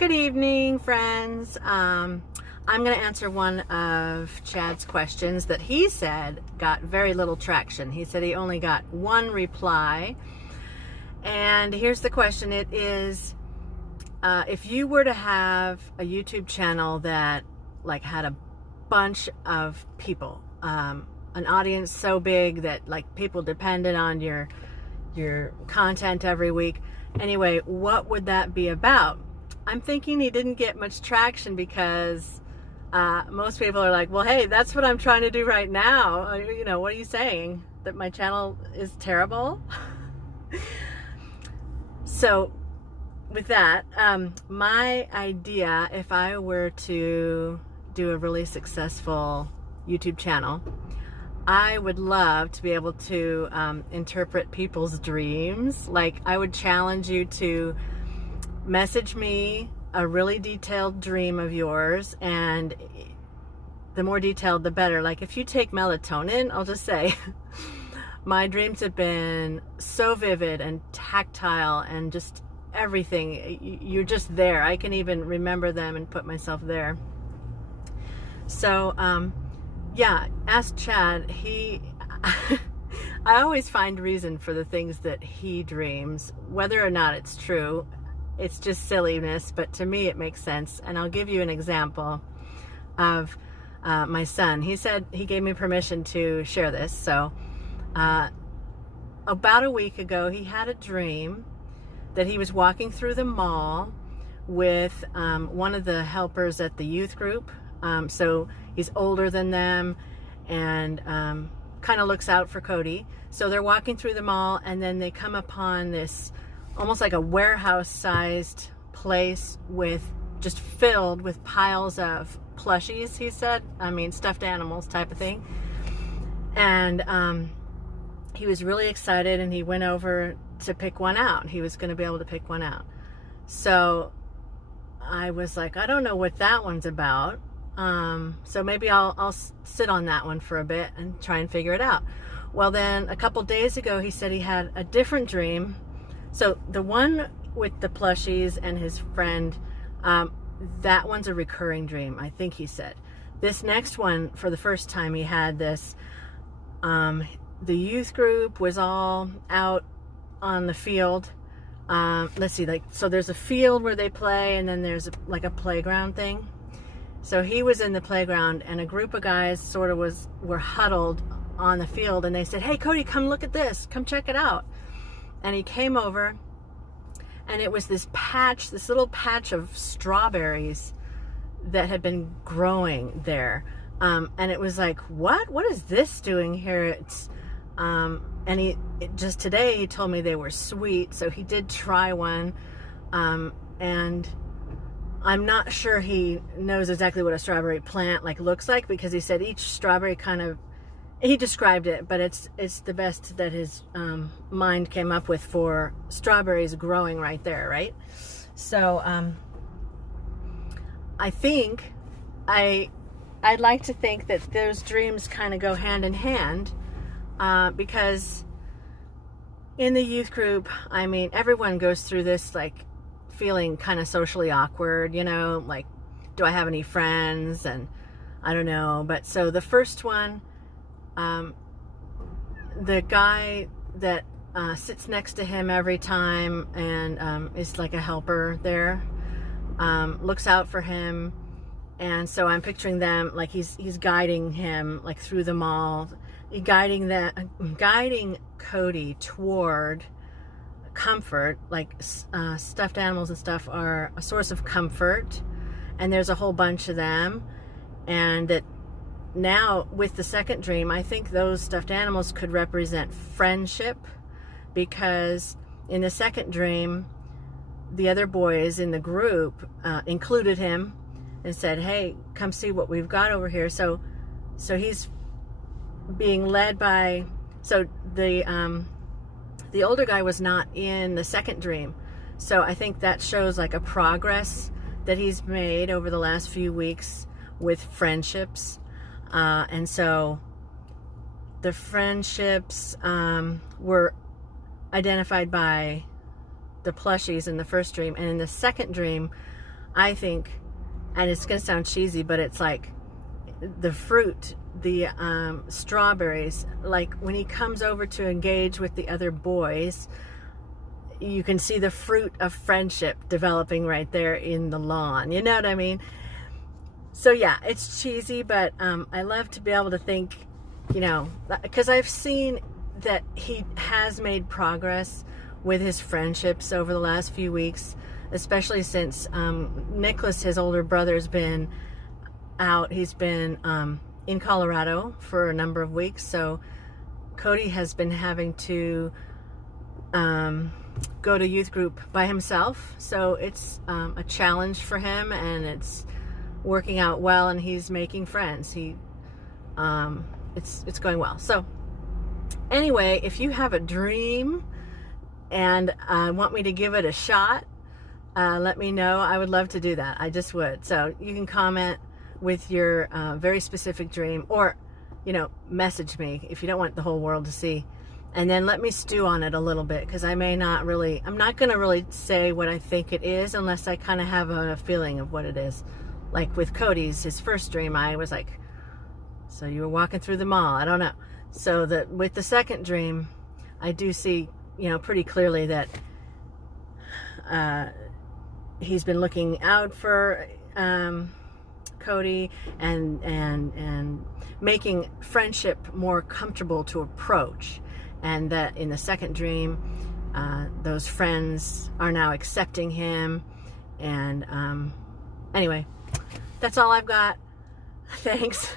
Good evening, friends. I'm going to answer one of Chad's questions that he said got very little traction. He said he only got one reply. And here's the question. It is, if you were to have a YouTube channel that had a bunch of people, an audience so big that people depended on your content every week. Anyway, what would that be about? I'm thinking he didn't get much traction because most people are like, well, hey, that's what I'm trying to do right now. What are you saying? That my channel is terrible? So with that, my idea, if I were to do a really successful YouTube channel, I would love to be able to interpret people's dreams. I would challenge you to message me a really detailed dream of yours, and the more detailed the better. If you take melatonin, I'll just say my dreams have been so vivid and tactile and just everything. You're just there. I can even remember them and put myself there. So yeah, ask Chad. I always find reason for the things that he dreams, whether or not it's true. It's just silliness, but to me it makes sense. And I'll give you an example of my son. He said he gave me permission to share this. So about a week ago, he had a dream that he was walking through the mall with one of the helpers at the youth group. So he's older than them and kind of looks out for Cody. So they're walking through the mall, and then they come upon this almost like a warehouse-sized place just filled with piles of plushies, he said. Stuffed animals type of thing. And he was really excited, and he went over to pick one out. He was going to be able to pick one out. So I was like, I don't know what that one's about. So maybe I'll sit on that one for a bit and try and figure it out. Well, then a couple days ago, he said he had a different dream. So the one with the plushies and his friend, that one's a recurring dream, I think he said. This next one, for the first time, he had this, the youth group was all out on the field. Let's see, so there's a field where they play, and then there's a playground thing. So he was in the playground, and a group of guys were huddled on the field, and they said, hey, Cody, come look at this. Come check it out. And he came over, and it was this little patch of strawberries that had been growing there. And it was like, what is this doing here? It's, and just today he told me they were sweet. So he did try one. And I'm not sure he knows exactly what a strawberry plant looks like, because he said each strawberry he described it, but it's the best that his mind came up with for strawberries growing right there, right? So I think I'd like to think that those dreams kind of go hand in hand, because in the youth group, everyone goes through this feeling kind of socially awkward, do I have any friends? And I don't know. But so the first one, the guy that sits next to him every time and is like a helper there, looks out for him. And so I'm picturing them he's guiding him through the mall, guiding Cody toward comfort. Stuffed animals and stuff are a source of comfort, and there's a whole bunch of them. And that now with the second dream, I think those stuffed animals could represent friendship, because in the second dream, the other boys in the group included him and said, hey, come see what we've got over here. So he's being led by, so the older guy was not in the second dream. So I think that shows a progress that he's made over the last few weeks with friendships. And so the friendships were identified by the plushies in the first dream. And in the second dream, I think, and it's gonna sound cheesy, but it's like the fruit, the strawberries, like when he comes over to engage with the other boys, you can see the fruit of friendship developing right there in the lawn. You know what I mean? So yeah, it's cheesy, but I love to be able to think, you know, because I've seen that he has made progress with his friendships over the last few weeks, especially since Nicholas, his older brother, has been out. He's been in Colorado for a number of weeks, so Cody has been having to go to youth group by himself, so it's a challenge for him, and it's working out well, and he's making friends. It's going well. So anyway, if you have a dream and want me to give it a shot, let me know. I would love to do that. I just would. So you can comment with your very specific dream, or, you know, message me if you don't want the whole world to see, and then let me stew on it a little bit, because I'm not going to really say what I think it is unless I kind of have a feeling of what it is. Like with Cody's, his first dream, I was like, so you were walking through the mall, I don't know. So with the second dream, I do see, you know, pretty clearly that he's been looking out for Cody and making friendship more comfortable to approach, and that in the second dream, those friends are now accepting him. And anyway, that's all I've got. Thanks.